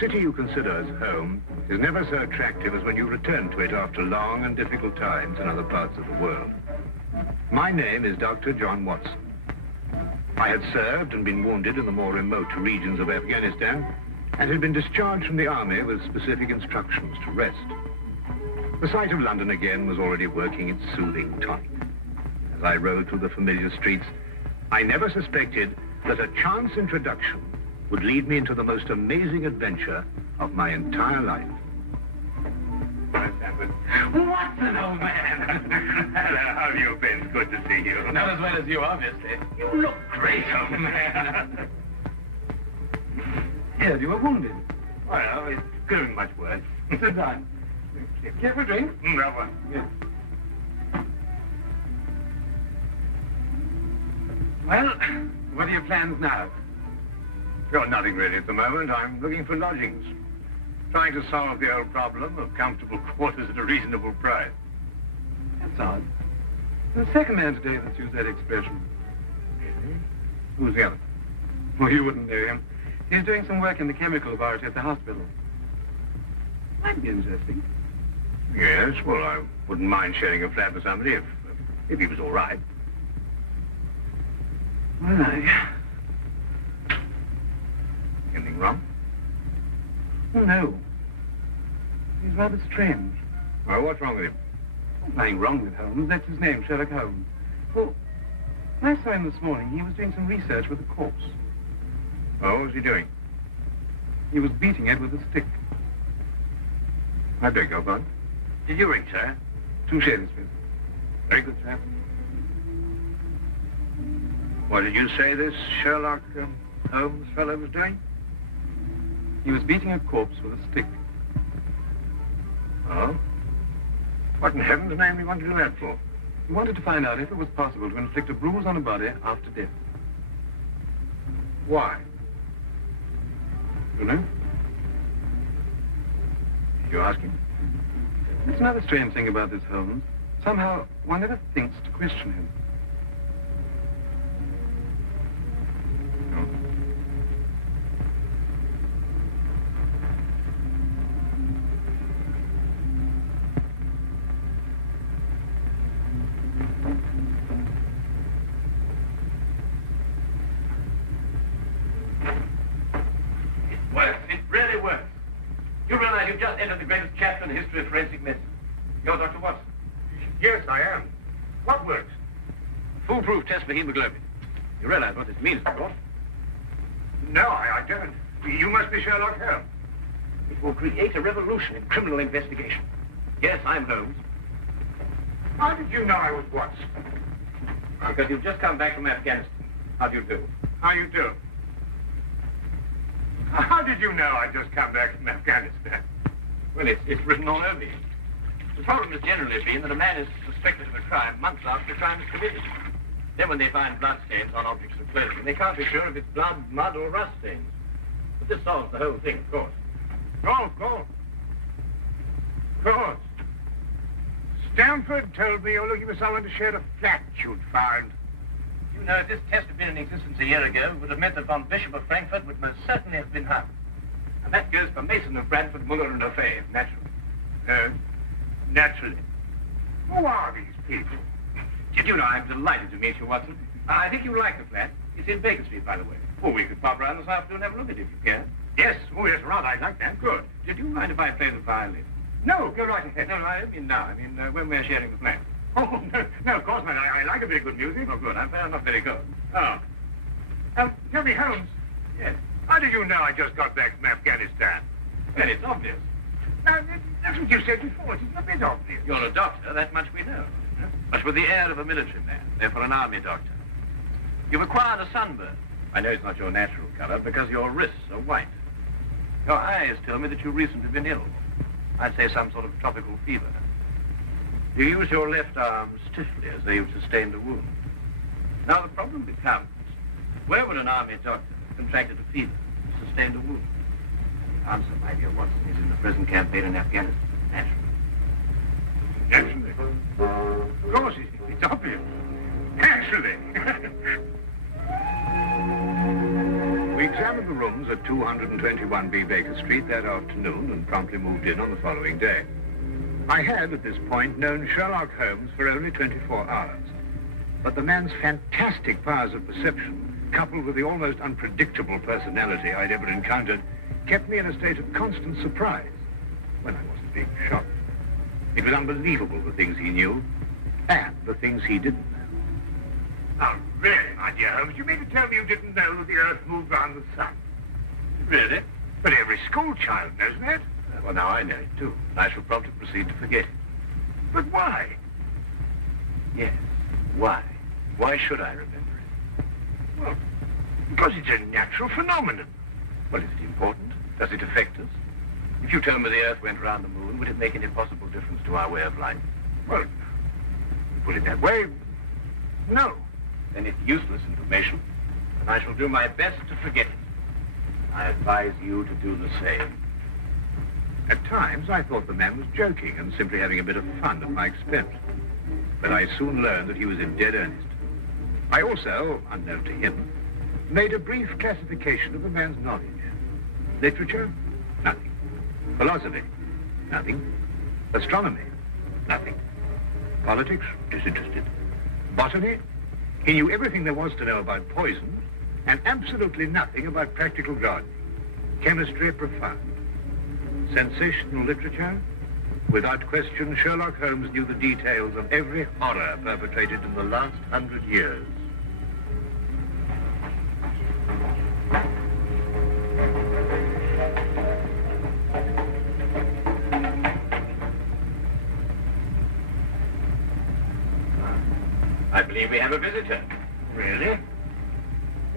city you consider as home is never so attractive as when you return to it after long and difficult times in other parts of the world. My name is Dr. John Watson. I had served and been wounded in the more remote regions of Afghanistan and had been discharged from the army with specific instructions to rest. The sight of London again was already working its soothing tonic. As I rode through the familiar streets, I never suspected that a chance introduction would lead me into the most amazing adventure of my entire life. Watson, old man! Hello, how have you been? Good to see you. Not as well as you, obviously. You look great, old man. Yes, you were wounded. Well, it couldn't be much worse. Sit down. Care for a drink? No one. Yes. Well, what are your plans now? Got nothing really at the moment. I'm looking for lodgings. Trying to solve the old problem of comfortable quarters at a reasonable price. That's odd. The second man today that's used that expression. Who's the other? Well, you wouldn't know him. He's doing some work in the chemical laboratory at the hospital. Might be interesting. Yes, well, I wouldn't mind sharing a flat with somebody if he was all right. Well, Anything wrong? Oh, no. He's rather strange. Well, what's wrong with him? Nothing wrong with Holmes. That's his name, Sherlock Holmes. Well, when I saw him this morning, he was doing some research with a corpse. Oh, what was he doing? He was beating it with a stick. I beg your pardon? Did you ring, sir? 2 shillings, please. Very good, sir. What did you say this Sherlock Holmes fellow was doing? He was beating a corpse with a stick. Oh? What in heaven's name do you want to do that for? He wanted to find out if it was possible to inflict a bruise on a body after death. Why? You know? Did you ask him? That's another strange thing about this Holmes. Somehow, one never thinks to question him. In the history of forensic medicine. You're Dr. Watson? Yes, I am. What works? Foolproof test for hemoglobin. You realize what this means, of course? No, I don't. You must be Sherlock Holmes. It will create a revolution in criminal investigation. Yes, I'm Holmes. How did you know I was Watson? Because you've just come back from Afghanistan. How do you do? How you do? How did you know I just come back from Afghanistan? Well, it's written all over you. The problem has generally been that a man is suspected of a crime months after the crime is committed. Then when they find bloodstains on objects of clothing, they can't be sure if it's blood, mud, or rust stains. But this solves the whole thing, of course. Oh, of course. Of course. Stamford told me you're looking for someone to share a flat you'd found. You know, if this test had been in existence a year ago, it would have meant that Von Bishop of Frankfurt would most certainly have been hung. And that goes for Mason of Bradford, Muller, and O'Fay, naturally. Naturally. Who are these people? Did you know, I'm delighted to meet you, Watson. I think you'll like the flat. It's in Baker Street, by the way. Oh, we could pop around this afternoon and have a look at it if you can. Yes. Oh, yes, rather. I'd like that. Good. Did you mind if I play the violin? No, go right ahead. No, I don't mean now. I mean when we're sharing the flat. Oh, no, of course not. I like a bit of good music. Oh, good. I'm not very good. Oh. Tell me, Holmes. Yes. How did you know I just got back from Afghanistan? Well, it's obvious. Now, that's what you said before. It's a bit obvious. You're a doctor, that much we know. But with the air of a military man, therefore an army doctor. You've acquired a sunburn. I know it's not your natural color because your wrists are white. Your eyes tell me that you've recently been ill. I'd say some sort of tropical fever. You use your left arm stiffly as though you've sustained a wound. Now the problem becomes, where would an army doctor have contracted a fever, sustained a wound? The answer, my dear Watson, is in the present campaign in Afghanistan, naturally. Naturally. Of course, it's obvious. Naturally. Weeks examined the rooms at 221B Baker Street that afternoon and promptly moved in on the following day. I had, at this point, known Sherlock Holmes for only 24 hours. But the man's fantastic powers of perception, coupled with the almost unpredictable personality I'd ever encountered, kept me in a state of constant surprise when I wasn't being shocked. It was unbelievable the things he knew and the things he didn't know. Oh, really, my dear Holmes, you mean to tell me you didn't know that the Earth moved around the sun? Really? But every school child knows that. Well, now I know it, too. And I shall promptly proceed to forget it. But why? Yes. Why? Why should I remember it? Well, because it's a natural phenomenon. Well, is it important? Does it affect us? If you tell me the Earth went round the moon, would it make any possible difference to our way of life? Well, you put it that way, no. Then it's useless information, and I shall do my best to forget it. I advise you to do the same. At times, I thought the man was joking and simply having a bit of fun at my expense. But I soon learned that he was in dead earnest. I also, unknown to him, made a brief classification of the man's knowledge. Literature? Nothing. Philosophy? Nothing. Astronomy? Nothing. Politics? Disinterested. Botany? He knew everything there was to know about poison, and absolutely nothing about practical gardening. Chemistry? Profound. Sensational literature? Without question, Sherlock Holmes knew the details of every horror perpetrated in the last 100 years. I believe we have a visitor. Really?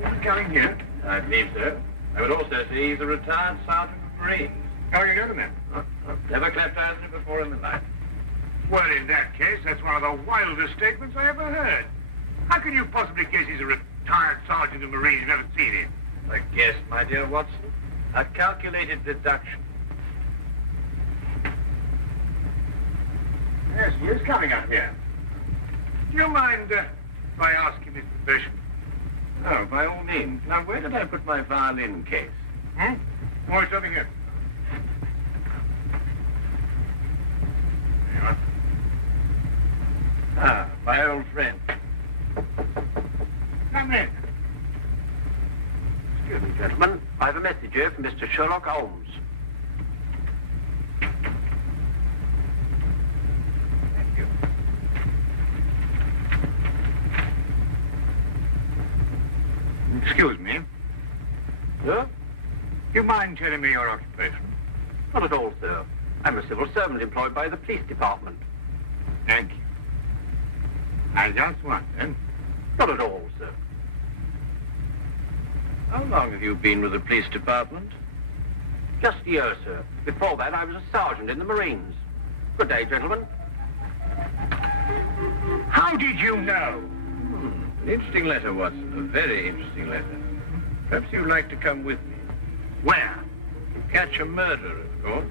Who's coming here? I believe so. I would also say he's a retired sergeant of Marines. Oh, you know the man? I've never clapped eyes on him before in my life. Well, in that case, that's one of the wildest statements I ever heard. How can you possibly guess he's a retired sergeant of Marines? You've never seen him. A guess, my dear Watson. A calculated deduction. Yes, he is coming up here. Do you mind if I ask him his profession? Oh, by all means. Now, where did I put my violin case? Oh, it's over here. There you are. Ah, my old friend. Come in. Excuse me, gentlemen. I have a message here from Mr. Sherlock Holmes. Thank you. Excuse me. Sir? Do you mind telling me your occupation? Not at all, sir. I'm a civil servant employed by the police department. Thank you. I just wondered. Not at all, sir. How long have you been with the police department? Just a year, sir. Before that, I was a sergeant in the Marines. Good day, gentlemen. How did you know? An interesting letter, Watson. A very interesting letter. Perhaps you'd like to come with me. Where? To catch a murderer, of course.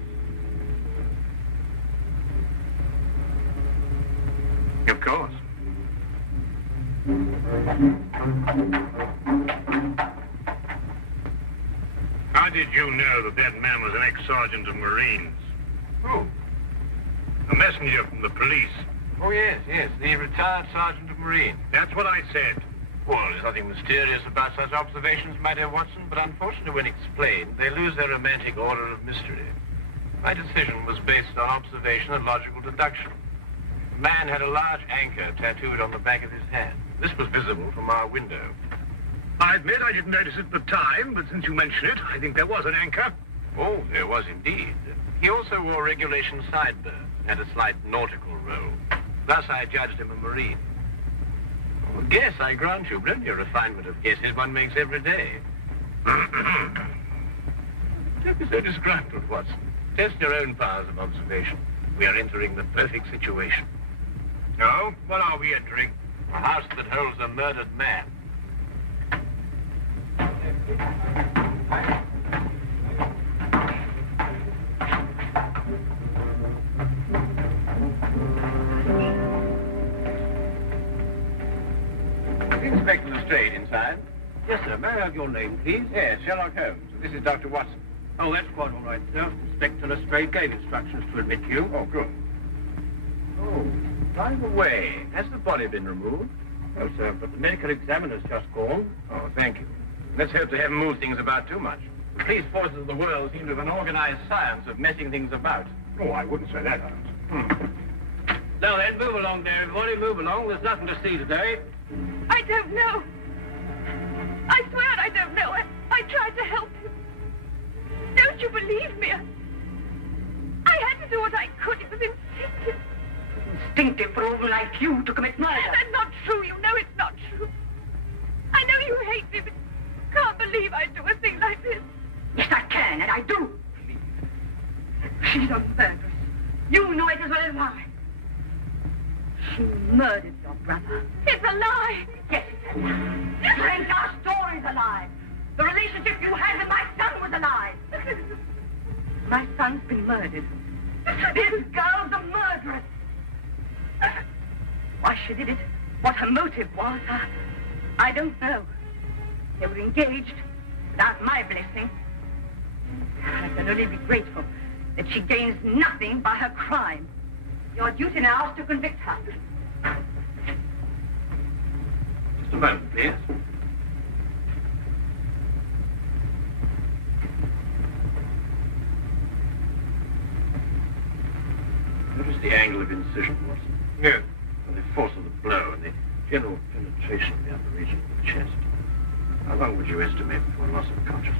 Of course. How did you know that that man was an ex-sergeant of Marines? Who? A messenger from the police. Oh, yes, the retired sergeant of Marines. That's what I said. Well, there's nothing mysterious about such observations, my dear Watson, but unfortunately, when explained, they lose their romantic order of mystery. My decision was based on observation and logical deduction. The man had a large anchor tattooed on the back of his hand. This was visible from our window. I admit I didn't notice it at the time, but since you mention it, I think there was an anchor. Oh, there was indeed. He also wore regulation sideburns and had a slight nautical robe. Thus, I judged him a Marine. Oh, guess, I grant you, but only a refinement of guesses one makes every day. Don't be so disgruntled, Watson. Test your own powers of observation. We are entering the perfect situation. No? What are we entering? A house that holds a murdered man. Inspector Lestrade inside. Yes, sir. May I have your name, please? Yes, Sherlock Holmes. This is Dr. Watson. Oh, that's quite all right, sir. Inspector Lestrade gave instructions to admit you. Oh, good. Oh, by the way, has the body been removed? No, sir, but the medical examiner's just called. Oh, thank you. Let's hope they haven't moved things about too much. The police forces of the world seem to have an organized science of messing things about. Oh, I wouldn't say that, Holmes. Now then, move along there, everybody. Move along. There's nothing to see today. I don't know. I swear I don't know. I tried to help him. Don't you believe me? I had to do what I could. It was instinctive. Instinctive for a woman like you to commit murder. That's not true. You know it's not true. I know you hate me, but you can't believe I'd do a thing like this. Yes, I can, and I do. She's a murderess. You know it as well as I. She murdered your brother. It's a lie. Yes, it's a lie. The entire story's a lie. The relationship you had with my son was a lie. My son's been murdered. This girl's a murderess. Why she did it, what her motive was, I don't know. They were engaged without my blessing. I can only be grateful that she gains nothing by her crime. Your duty now is to convict her. Just a moment, please. Notice the angle of incision, Watson. Yes. And the force of the blow and the general penetration of the upper region of the chest. How long would you estimate before loss of consciousness?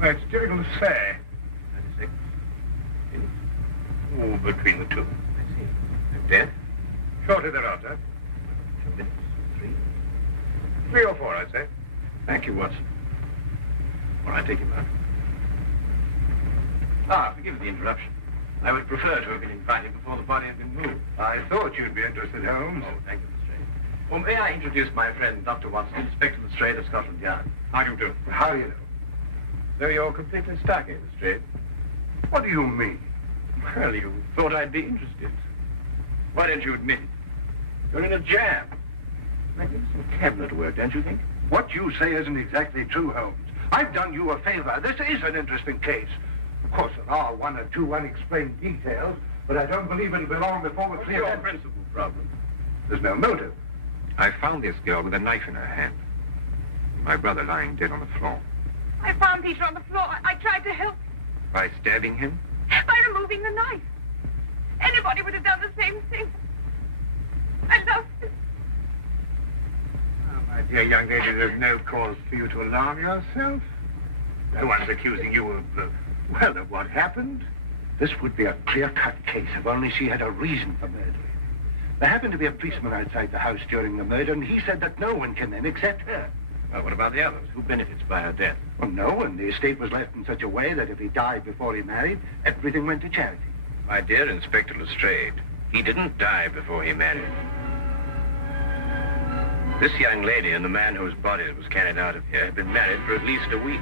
Well, it's difficult to say. 30 seconds. Oh, between the two. I see. And death? Shortly thereafter. 2 minutes. 3. 3 or 4, I'd say. Thank you, Watson. All right, take him out. Ah, forgive the interruption. I would prefer to have been invited before the body had been moved. I thought you'd be interested, Holmes. Oh, thank you, Lestrade. Well, may I introduce my friend, Dr. Watson, Inspector Lestrade of Scotland Yard. How do you do? How do you know? Though you're completely stuck, Lestrade. What do you mean? Well, you thought I'd be interested. Why don't you admit it? You're in a jam. Magnificent cabinet work, don't you think? What you say isn't exactly true, Holmes. I've done you a favor. This is an interesting case. Of course, there are 1 or 2 unexplained details, but I don't believe it'll be long before we're What's clear. your principal problem? There's no motive. I found this girl with a knife in her hand. My brother lying dead on the floor. I found Peter on the floor. I tried to help By stabbing him? by removing the knife. Anybody would have done the same thing. I loved him. Oh, my dear young lady, there's no cause for you to alarm yourself. No one's accusing you of, well, of what happened. This would be a clear-cut case if only she had a reason for murdering. There happened to be a policeman outside the house during the murder, and he said that no one came in except her. Well, what about the others? Who benefits by her death? Well, no one. The estate was left in such a way that if he died before he married, everything went to charity. My dear Inspector Lestrade, he didn't die before he married. This young lady and the man whose body was carried out of here had been married for at least a week.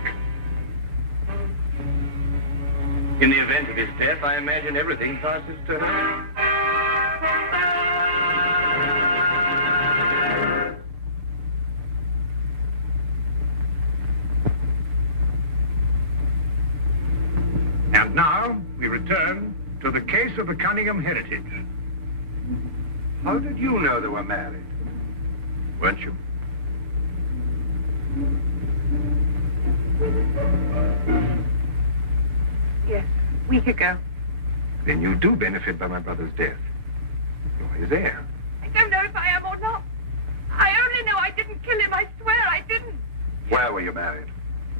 In the event of his death, I imagine everything passes to her. And now we return to the case of the Cunningham heritage. How did you know they were married? Weren't you? Yes, a week ago. Then you do benefit by my brother's death. You're his heir. I don't know if I am or not. I only know I didn't kill him. I swear I didn't. Where were you married?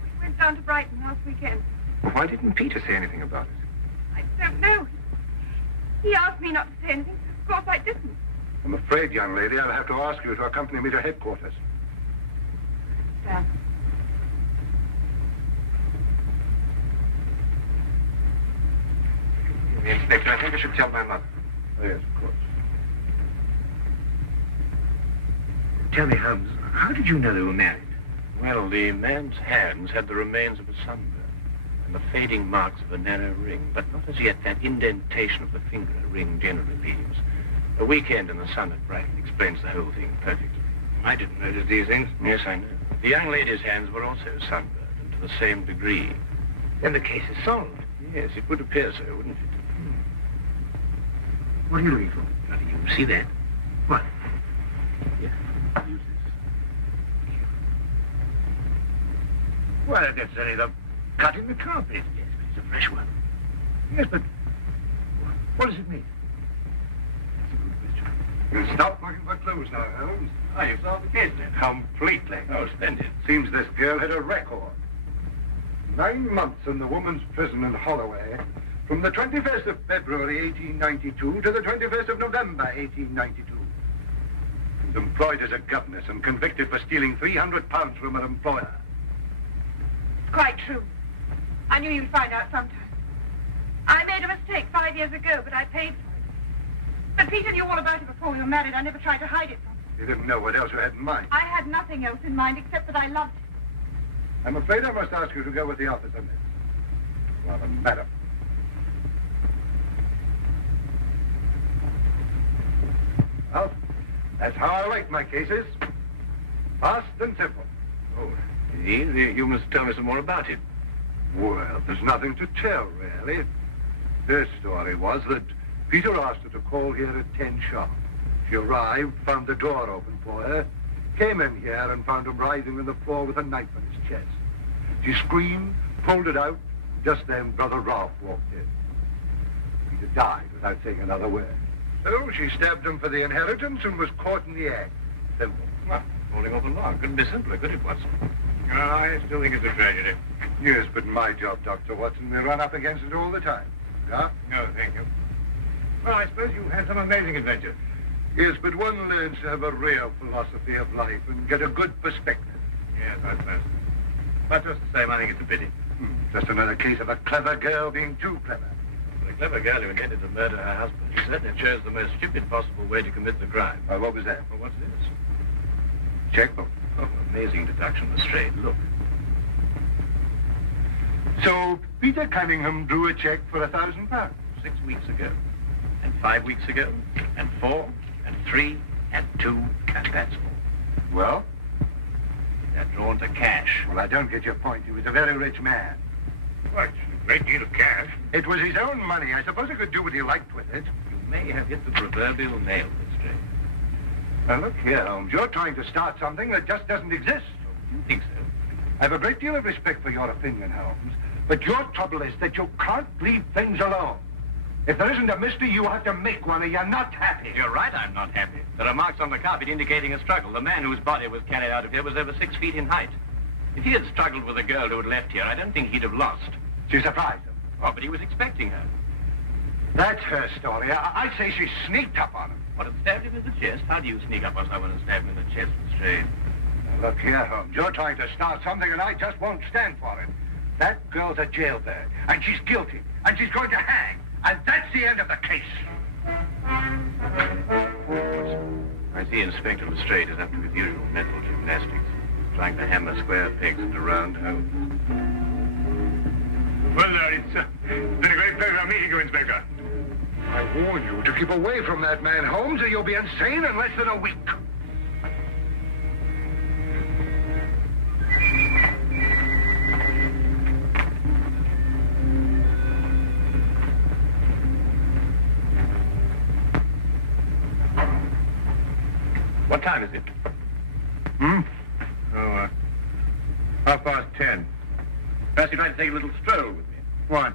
We went down to Brighton last weekend. Well, why didn't Peter say anything about it? I don't know. He asked me not to say anything. Of course I didn't. I'm afraid, young lady, I'll have to ask you to accompany me to headquarters. Sam. Inspector, I think I should tell my mother. Oh, yes, of course. Tell me, Holmes, how did you know they were married? Well, the man's hands had the remains of a sunburn and the fading marks of a narrow ring, but not as yet that indentation of the finger a ring generally leaves. A weekend in the sun at Brighton explains the whole thing perfectly. I didn't notice these things. Yes, I know. The young lady's hands were also sunburned, and to the same degree. Then the case is solved. Yes, it would appear so, wouldn't it? What are you looking for? Now, do you see that? What? Here, use this. Well, that's only the cut in the carpet. Yes, but it's a fresh one. Yes, but what does it mean? That's a good question. You stop looking for clues now, Holmes. Oh, you've solved the case then? Completely. Oh, splendid. Seems this girl had a record. 9 months in the woman's prison in Holloway, from the 21st of February, 1892, to the 21st of November, 1892. She was employed as a governess and convicted for stealing £300 from her employer. It's quite true. I knew you'd find out sometime. I made a mistake 5 years ago, but I paid for it. But Peter knew all about it before we were married. I never tried to hide it from him. You didn't know what else you had in mind. I had nothing else in mind except that I loved him. I'm afraid I must ask you to go with the officer, miss. Rather, madam. Well, that's how I like my cases. Fast and simple. Oh, indeed? You must tell me some more about it. Well, there's nothing to tell, really. Her story was that Peter asked her to call here at 10 sharp. She arrived, found the door open for her, came in here and found him writhing on the floor with a knife on his chest. She screamed, pulled it out. Just then, Brother Ralph walked in. Peter died without saying another word. So she stabbed him for the inheritance and was caught in the act. Simple. Well, holding off a law couldn't be simpler, could it, Watson? I still think it's a tragedy. Yes, but my job, Dr. Watson, we run up against it all the time. Yeah? No, thank you. Well, I suppose you've had some amazing adventures. Yes, but one learns to have a real philosophy of life and get a good perspective. Yes, I suppose. But just the same, I think it's a pity. Just another case of a clever girl being too clever. For a clever girl who intended to murder her husband, she certainly chose the most stupid possible way to commit the crime. What was that? Well, what's this? Checkbook. Oh, amazing deduction, Lestrade. Look. So Peter Cunningham drew a check for £1,000. 6 weeks ago, and 5 weeks ago, and 4, and 3, and 2, and that's all. Well? They're drawn to cash. Well, I don't get your point. He was a very rich man. What? A great deal of cash. It was his own money. I suppose he could do what he liked with it. You may have hit the proverbial nail, Lestrade. Now, look here, Holmes. You're trying to start something that just doesn't exist. You think so? I have a great deal of respect for your opinion, Holmes. But your trouble is that you can't leave things alone. If there isn't a mystery, you have to make one, or you're not happy. You're right, I'm not happy. There are marks on the carpet indicating a struggle. The man whose body was carried out of here was over 6 feet in height. If he had struggled with a girl who had left here, I don't think he'd have lost. She surprised him. Oh, but he was expecting her. That's her story. I'd say she sneaked up on him. What, had stabbed him in the chest? How do you sneak up on someone and stab him in the chest, Lestrade? Now, look here, Holmes. You're trying to start something, and I just won't stand for it. That girl's a jailbird, and she's guilty, and she's going to hang. And that's the end of the case. I see Inspector Lestrade is up to his usual mental gymnastics, trying to hammer square pegs into round holes. Well, it's been a great pleasure meeting you, Inspector. I warn you to keep away from that man, Holmes, or you'll be insane in less than a week. What time is it? Oh, 10:30. Perhaps you'd like to take a little stroll with me. What?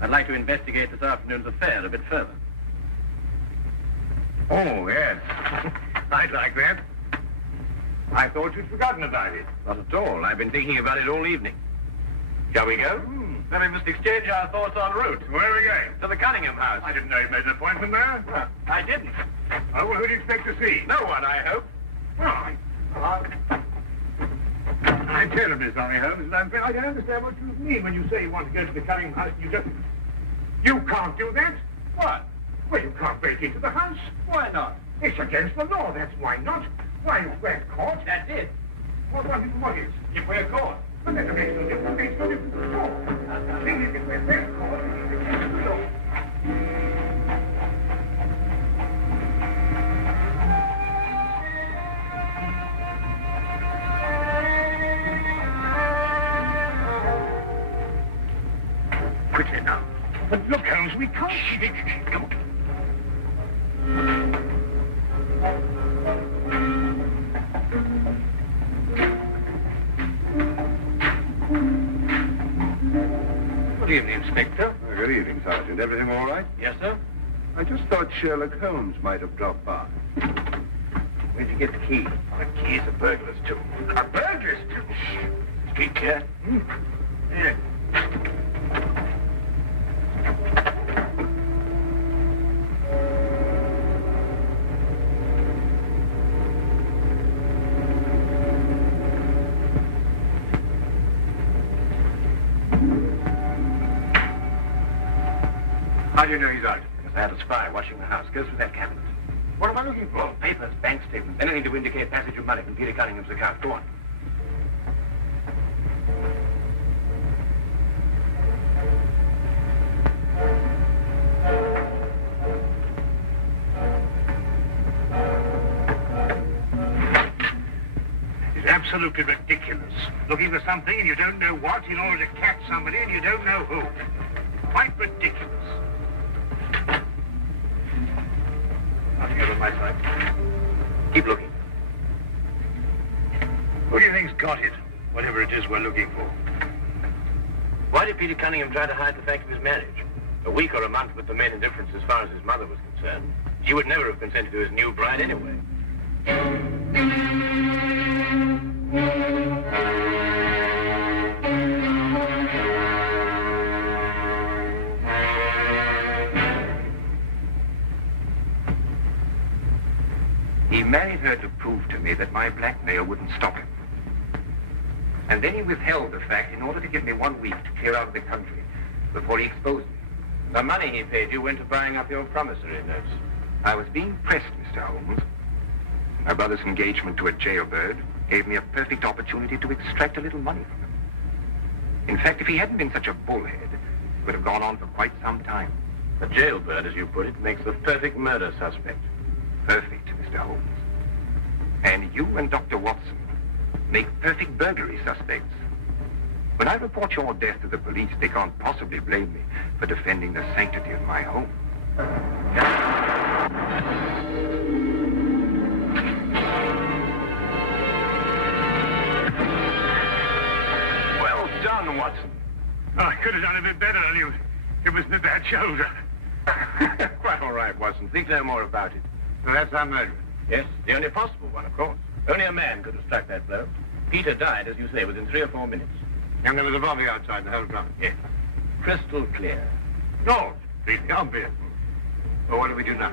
I'd like to investigate this afternoon's affair a bit further. Oh, yes. I'd like that. I thought you'd forgotten about it. Not at all. I've been thinking about it all evening. Shall we go? Then we must exchange our thoughts en route. Where are we going? To the Cunningham house. I didn't know you made an appointment there. I didn't. Oh, well, who do you expect to see? No one, I hope. Well, I'm terribly sorry, Holmes, but I don't understand what you mean when you say you want to go to the Cunningham house. You can't do that. What? Well, you can't break into the house. Why not? It's against the law, that's why not. Why, if we're caught. That's it. What is? If we're caught. But that makes no difference. It makes no difference at all. The thing is, if we're caught, it's against the law. quickly now. But look, Holmes, we can't... Come on. Good evening, Inspector. Good evening, Sergeant. Everything all right? Yes, sir? I just thought Sherlock Holmes might have dropped by. Where'd you get the key? The key's a burglar's too. A burglar's too? Street clear? Yeah. How do you know he's out? Because I had a spy watching the house. Go through that cabinet. What am I looking for? Well, papers, bank statements, anything to indicate passage of money from Peter Cunningham's account. Go on. It's absolutely ridiculous. Looking for something and you don't know what in order to catch somebody and you don't know who. Quite ridiculous. Nothing over my side. Keep looking. Who do you think's got it? Whatever it is we're looking for. Why did Peter Cunningham try to hide the fact of his marriage? A week or a month put the main indifference as far as his mother was concerned. She would never have consented to his new bride anyway. He married her to prove to me that my blackmail wouldn't stop him. And then he withheld the fact in order to give me 1 week to clear out of the country before he exposed me. The money he paid you went to buying up your promissory notes. I was being pressed, Mr. Holmes. My brother's engagement to a jailbird gave me a perfect opportunity to extract a little money from him. In fact, if he hadn't been such a bullhead, it would have gone on for quite some time. A jailbird, as you put it, makes the perfect murder suspect. Perfect, Mr. Holmes. And you and Dr. Watson make perfect burglary suspects. When I report your death to the police, they can't possibly blame me for defending the sanctity of my home. Well done, Watson. Oh, I could have done a bit better. It was my bad shoulder. Quite all right, Watson. Think no more about it. So that's our murderer. Yes, the only possible one, of course. Only a man could have struck that blow. Peter died, as you say, within 3 or 4 minutes. And there was a body outside the whole ground. Yes. Crystal clear. No, completely obvious. Well, what do we do now?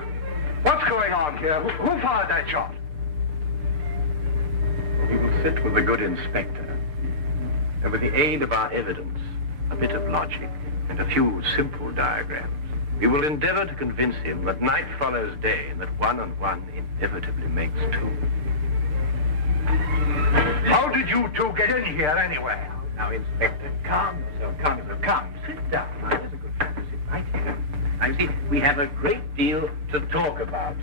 What's going on here? Who fired that shot? We will sit with the good inspector, and with the aid of our evidence, a bit of logic, and a few simple diagrams, we will endeavor to convince him that night follows day, and that 1 and 1 inevitably makes 2. How did you two get in here anyway? Now, Inspector, calm yourself, calm yourself, calm. Sit down. Now, there's a good friend to sit right here. Now, you see, we have a great deal to talk about.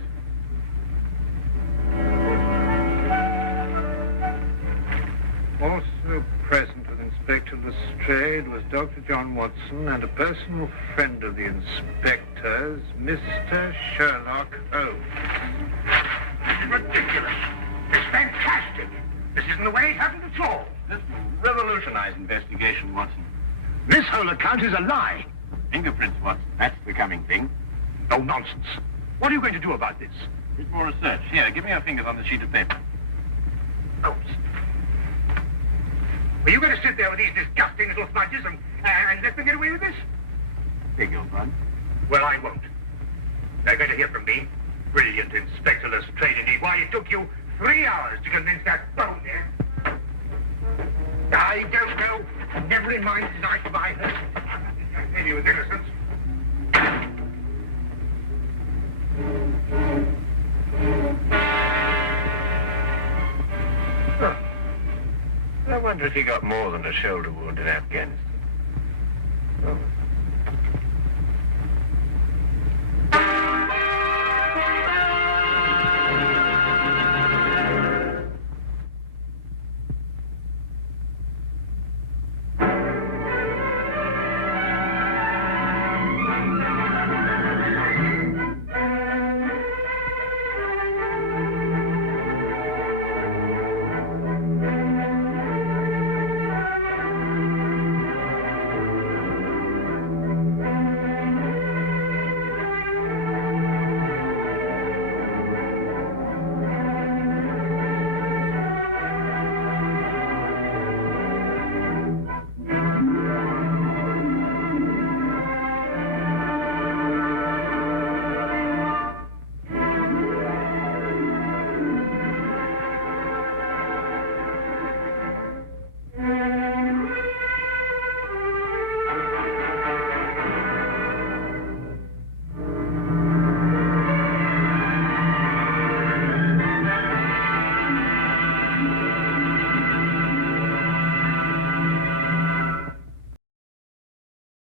Also present with Inspector Lestrade was Dr. John Watson and a personal friend of the inspector's, Mr. Sherlock Holmes. This is ridiculous. It's fantastic. This isn't the way it happened at all. This will revolutionize investigation, Watson. This whole account is a lie. Fingerprints, Watson. That's the coming thing. No nonsense. What are you going to do about this? Bit more research. Here, give me your fingers on the sheet of paper. Oh. Are you going to sit there with these disgusting little smudges and let them get away with this? Beg your pardon? Well, I won't. They're going to hear from me. Brilliant Inspector Lestrade, indeed. Why, it took you 3 hours to convince that bone there. I don't know. Never in mind tonight by her. Maybe he was innocent. I wonder if he got more than a shoulder wound in Afghanistan.